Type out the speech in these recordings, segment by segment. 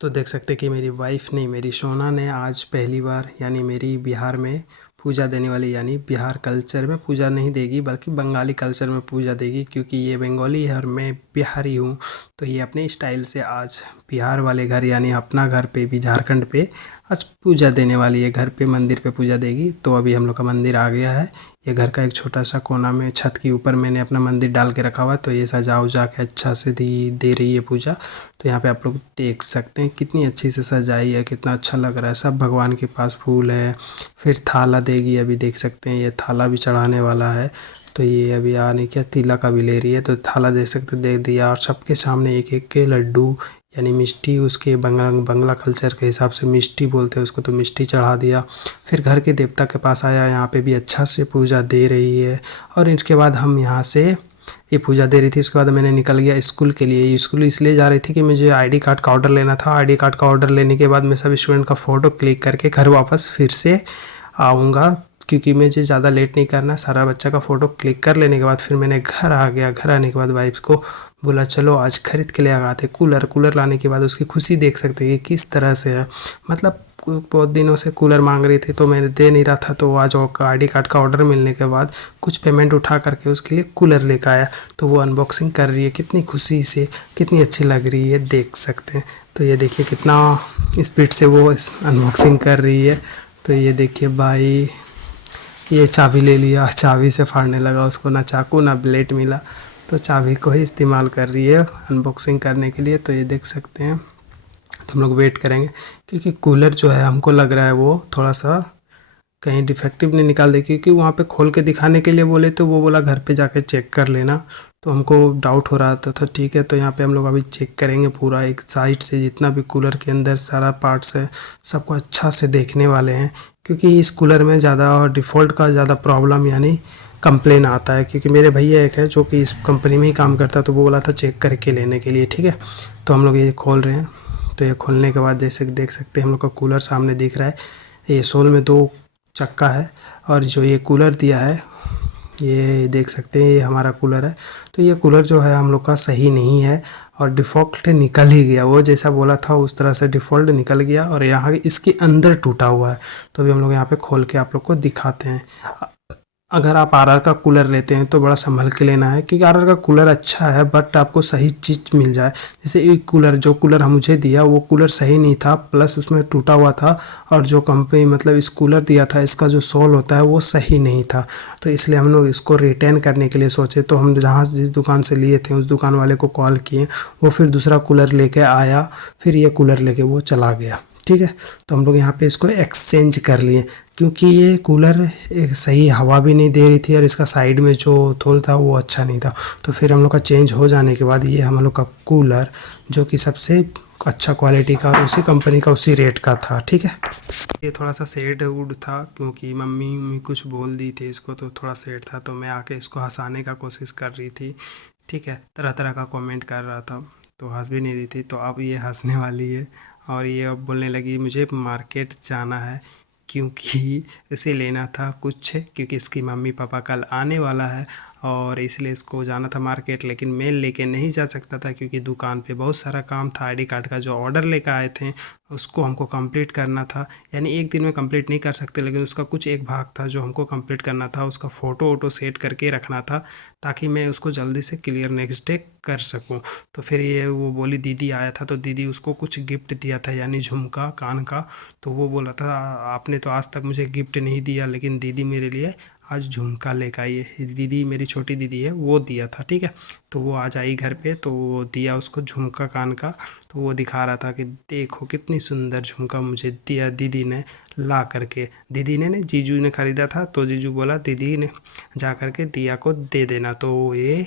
तो देख सकते कि मेरी वाइफ़ ने, मेरी सोना ने आज पहली बार यानी मेरी बिहार में पूजा देने वाली, यानी बिहार कल्चर में पूजा नहीं देगी बल्कि बंगाली कल्चर में पूजा देगी, क्योंकि ये बंगाली है और मैं बिहारी हूँ। तो ये अपने स्टाइल से आज बिहार वाले घर यानी अपना घर पे भी झारखंड पे आज पूजा देने वाली है। घर पे मंदिर पे पूजा देगी। तो अभी हम लोग का मंदिर आ गया है। ये घर का एक छोटा सा कोना में छत के ऊपर मैंने अपना मंदिर डाल के रखा हुआ है। तो ये सजा उजा के अच्छा से दे रही है पूजा। तो यहाँ पे आप लोग देख सकते हैं कितनी अच्छी से सजाई है, कितना अच्छा लग रहा है। सब भगवान के पास फूल है। फिर थाला देगी, अभी देख सकते हैं ये थाला भी चढ़ाने वाला है। तो ये अभी आने क्या तिलक अभी ले रही है, तो थाला दे सकते दे दिया। और सबके सामने एक एक के लड्डू यानी मिष्टी, उसके बंगला कल्चर के हिसाब से मिष्टी बोलते हैं उसको, तो मिष्टी चढ़ा दिया। फिर घर के देवता के पास आया, यहाँ पे भी अच्छा से पूजा दे रही है। और इसके बाद हम यहाँ से ये पूजा दे रही थी, उसके बाद मैंने निकल गया स्कूल के लिए। स्कूल इसलिए जा रही थी कि मुझे आईडी कार्ड का ऑर्डर लेना था। आईडी कार्ड का ऑर्डर लेने के बाद मैं सब स्टूडेंट का फ़ोटो क्लिक करके घर वापस फिर से आऊँगा, क्योंकि मुझे ज़्यादा लेट नहीं करना। सारा बच्चा का फ़ोटो क्लिक कर लेने के बाद फिर मैंने घर आ गया। घर आने के बाद वाइफ को बोला चलो आज खरीद के ले आते कूलर। कूलर लाने के बाद उसकी खुशी देख सकते हैं कि किस तरह से है। मतलब बहुत दिनों से कूलर मांग रही थी तो मैं दे नहीं रहा था, तो आज आईडी कार्ड का ऑर्डर मिलने के बाद कुछ पेमेंट उठा करके उसके लिए कूलर लेकर आया। तो वो अनबॉक्सिंग कर रही है कितनी खुशी से, कितनी अच्छी लग रही है, देख सकते हैं। तो ये देखिए कितना स्पीड से वो अनबॉक्सिंग कर रही है। तो ये देखिए भाई, ये चाबी ले लिया, चाबी से फाड़ने लगा, उसको ना चाकू ना ब्लेड मिला, तो चाबी को ही इस्तेमाल कर रही है अनबॉक्सिंग करने के लिए। तो ये देख सकते हैं। तो हम लोग वेट करेंगे, क्योंकि कूलर जो है हमको लग रहा है वो थोड़ा सा कहीं डिफेक्टिव नहीं निकाल दे, क्योंकि वहाँ पे खोल के दिखाने के लिए बोले तो वो बोला घर पे जाके चेक कर लेना। तो हमको डाउट हो रहा था, तो ठीक है। तो यहाँ पे हम लोग अभी चेक करेंगे पूरा एक साइड से, जितना भी कूलर के अंदर सारा पार्ट्स है सबको अच्छा से देखने वाले हैं। क्योंकि इस कूलर में ज़्यादा डिफ़ॉल्ट का ज़्यादा प्रॉब्लम यानी कंप्लेन आता है, क्योंकि मेरे भैया एक है जो कि इस कंपनी में ही काम करता है, तो वो बोला था चेक करके लेने के लिए, ठीक है। तो हम लोग ये खोल रहे हैं। तो ये खोलने के बाद जैसे देख सकते हैं हम लोग का कूलर सामने दिख रहा है। ये सोल में 2 चक्का है, और जो ये कूलर दिया है ये देख सकते हैं ये हमारा कूलर है। तो ये कूलर जो है हम लोग का सही नहीं है, और डिफ़ॉल्ट निकल ही गया। वो जैसा बोला था उस तरह से डिफ़ॉल्ट निकल गया, और यहाँ इसके अंदर टूटा हुआ है। तो अभी हम लोग यहाँ पे खोल के आप लोग को दिखाते हैं। अगर आप आरआर का कूलर लेते हैं तो बड़ा संभल के लेना है, क्योंकि आरआर का कूलर अच्छा है बट आपको सही चीज़ मिल जाए। जैसे एक कूलर, जो कूलर हम मुझे दिया वो कूलर सही नहीं था, प्लस उसमें टूटा हुआ था। और जो कंपनी मतलब इस कूलर दिया था इसका जो सोल होता है वो सही नहीं था। तो इसलिए हम लोग इसको रिटर्न करने के लिए सोचे। तो हम जहाँ जिस दुकान से लिए थे उस दुकान वाले को कॉल किए, वो फिर दूसरा कूलर लेके आया, फिर ये कूलर लेके वो चला गया, ठीक है। तो हम लोग यहाँ पे इसको एक्सचेंज कर लिए, क्योंकि ये कूलर एक सही हवा भी नहीं दे रही थी, और इसका साइड में जो थोल था वो अच्छा नहीं था। तो फिर हम लोग का चेंज हो जाने के बाद ये हम लोग का कूलर, जो कि सबसे अच्छा क्वालिटी का और उसी कंपनी का उसी रेट का था, ठीक है। ये थोड़ा सा सेड वुड था, क्योंकि मम्मी कुछ बोल दी थी इसको, तो थोड़ा सेड था। तो मैं आके इसको हंसाने का कोशिश कर रही थी, ठीक है। तरह तरह का कमेंट कर रहा था, तो हंस भी नहीं रही थी। तो अब ये हंसने वाली है, और ये अब बोलने लगी मुझे मार्केट जाना है, क्योंकि इसे लेना था कुछ, क्योंकि इसकी मम्मी पापा कल आने वाला है, और इसलिए इसको जाना था मार्केट। लेकिन मैं लेके नहीं जा सकता था, क्योंकि दुकान पे बहुत सारा काम था। आईडी कार्ड का जो ऑर्डर लेकर आए थे उसको हमको कंप्लीट करना था। यानी एक दिन में कंप्लीट नहीं कर सकते, लेकिन उसका कुछ एक भाग था जो हमको कंप्लीट करना था। उसका फ़ोटो वोटो सेट करके रखना था, ताकि मैं उसको जल्दी से क्लियर नेक्स्ट डे कर सकूं। तो फिर ये वो बोली दीदी आया था, तो दीदी उसको कुछ गिफ्ट दिया था, यानी झुमका कान का। तो वो बोला था आपने तो आज तक मुझे गिफ्ट नहीं दिया, लेकिन दीदी मेरे लिए आज झुमका लेकर आई है। दीदी मेरी छोटी दीदी है, वो दिया था, ठीक है। तो वो आज आई घर पे, तो वो दिया उसको झुमका कान का। तो वो दिखा रहा था कि देखो कितनी सुंदर झुमका मुझे दिया दीदी ने ला करके। दीदी ने नहीं, जीजू ने ख़रीदा था। तो जीजू बोला दीदी ने जा करके दिया को दे देना। तो ये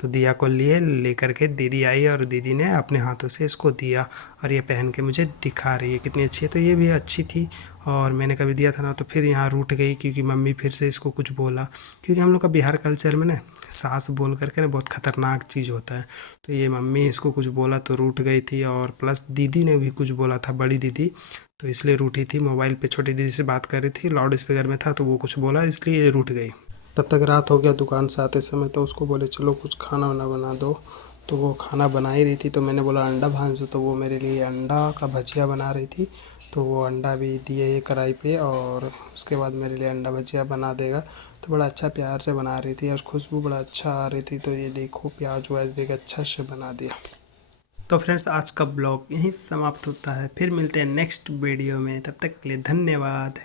तो दिया को लिए लेकर के दीदी आई, और दीदी ने अपने हाथों से इसको दिया, और ये पहन के मुझे दिखा रही है कितनी अच्छी है। तो ये भी अच्छी थी, और मैंने कभी दिया था ना, तो फिर यहाँ रूठ गई, क्योंकि मम्मी फिर से इसको कुछ बोला। क्योंकि हम लोग का बिहार कल्चर में ना सास बोल करके ना बहुत ख़तरनाक चीज़ होता है। तो ये मम्मी इसको कुछ बोला तो रूठ गई थी, और प्लस दीदी ने भी कुछ बोला था, बड़ी दीदी, तो इसलिए रूठी थी। मोबाइल पे छोटी दीदी से बात कर रही थी, लाउड स्पीकर में था, तो वो कुछ बोला इसलिए रूठ गई। तब तक रात हो गया दुकान से आते समय, तो उसको बोले चलो कुछ खाना वाना बना दो। तो वो खाना बना ही रही थी, तो मैंने बोला अंडा भांज दो, तो वो मेरे लिए अंडा का भजिया बना रही थी। तो वो अंडा भी दिए है कढ़ाई पे, और उसके बाद मेरे लिए अंडा भजिया बना देगा। तो बड़ा अच्छा प्यार से बना रही थी और खुशबू बड़ा अच्छा आ रही थी। तो ये देखो प्याज व्याज देके अच्छा से बना दिया। तो फ्रेंड्स आज का ब्लॉग यहीं समाप्त होता है, फिर मिलते हैं नेक्स्ट वीडियो में, तब तक के लिए धन्यवाद।